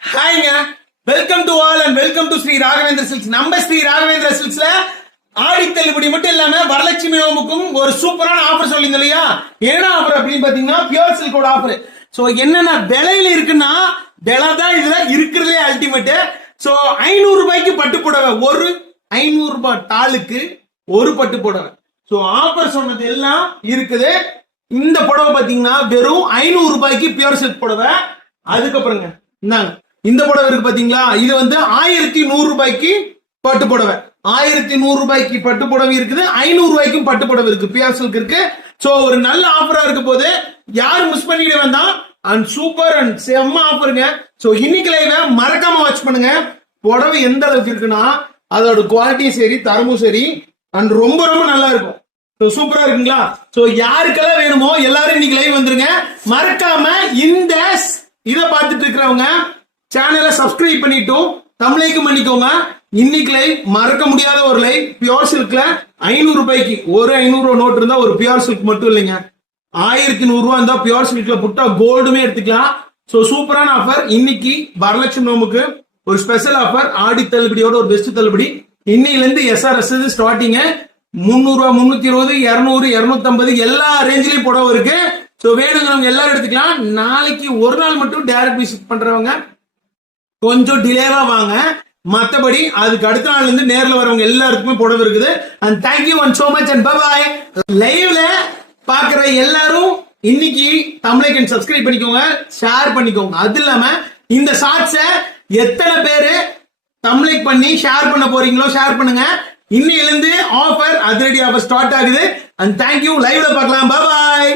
ஹாய்ங்க, welcome to all and welcome to Sri Raghavendra silks. நம்ம ஸ்ரீ ராகவேந்திர சில்க்ஸ்ல ஆடி தள்ளுபடி மட்டும் இல்லாம வரலட்சுமி நோம்புக்கும் ஒரு சூப்பரான ஆஃபர் சொல்லியிருந்தோம் இல்லையா? என்ன ஆஃபர் அப்படின்னு பாத்தீங்கன்னா பியூர் சில்கோட ஆஃபர். சோ என்னென்ன விலையில இருக்குன்னா விலை தான் இதுல இருக்கிறதே அல்டிமேட். சோ 500 ரூபாய்க்கு பட்டு புடவை, ஒரு 500 ரூபாய் டாலுக்கு ஒரு பட்டு புடவை. சோ ஆஃபர் சொன்னது எல்லாம் இருக்குது. இந்த புடவை பாத்தீங்கன்னா வெறும் 500 ரூபாய்க்கு பியூர் சில்க் புடவை. அதுக்கப்புறங்க இந்தாங்க இந்த புடவை இருக்கு பாத்தீங்களா, இது வந்து 1100 ரூபாய்க்கு பட்டு புடவை. 1100 ரூபாய்க்கு பட்டு புடவை இருக்குது, 500 ரூபாய்க்கும் பட்டு புடவை இருக்கு, பியூர் சில்க் இருக்கு. சோ ஒரு நல்ல ஆஃபரா இருக்க போது யாரும் மிஸ் பண்ணிட வேண்டாம். அண்ட் சூப்பர் அண்ட் செம்ம ஆஃபருங்க. சோ இன்னைக்கு லைவ் மறக்காம வாட்ச் பண்ணுங்க. புடவை எந்த அளவுக்கு இருக்குன்னா அதோட குவாலிட்டியும் சரி தரமும் சரி அண்ட் ரொம்ப ரொம்ப நல்லா இருக்கும். சூப்பரா இருக்குங்களா? சோ யாருக்கெல்லாம் வேணுமோ எல்லாரும் இன்னைக்கு லைவ் வந்துருங்க. மறக்காம இந்த இதை பார்த்துட்டு இருக்கிறவங்க சேனலை சப்ஸ்கிரைப் பண்ணிட்டும் தமிழைக்கும் பண்ணிக்கோங்க. இன்னைக்கு லைவ் மறக்க முடியாத ஒரு லைவ். பியூர் சில்க்ல 500 ரூபாய்க்கு ஒரு 500 ரூபாய் நோட் இருந்தா ஒரு பியூர் சில்க் மட்டும் இல்லைங்க, 1100 ரூபாய் இருந்தா பியூர் சில்க்ல புட்டா கோல்டுமே எடுத்துக்கலாம். சோ சூப்பரான ஆஃபர். இன்னைக்கு வரலட்சுமி நோம்புக்கு ஒரு ஸ்பெஷல் ஆஃபர், ஆடி தள்ளுபடியோட ஒரு பெஸ்ட் தள்ளுபடி. இன்னையில இருந்து எஸ்ஆர்எஸ் ஸ்டார்டிங் 300 ரூபாய், 320, 200, 250 எல்லா ரேஞ்சிலையும் புடவை இருக்கு. சோ வேணுங்கிறவங்க எல்லாரும் எடுத்துக்கலாம். நாளைக்கு ஒரு நாள் மட்டும் டைரக்ட் விசிட் பண்றவங்க கொஞ்சம் டிலேவா வாங்க, மத்தபடி அதுக்கு அடுத்த நாள்ல இருந்து நேர்ல வரவங்க எல்லாருக்குமே புடவை இருக்குது. And thank you and so much and bye. லைவ்ல பாக்குற எல்லாரும் இன்னைக்கு தமிழைக்கு சப்ஸ்கிரைப் பண்ணிக்கோங்க, ஷேர் பண்ணிக்கோங்க. அது இல்லாம இந்த ஷார்ட்ஸ எத்தனை பேரு தமிழைக்கு பண்ணி ஷேர் பண்ண போறீங்களோ ஷேர் பண்ணுங்க. இன்னையில இருந்து ஆஃபர் அதிரடி ஆஃபர் ஸ்டார்ட் ஆகுது. And thank you. லைவ்ல பார்க்கலாம். பை.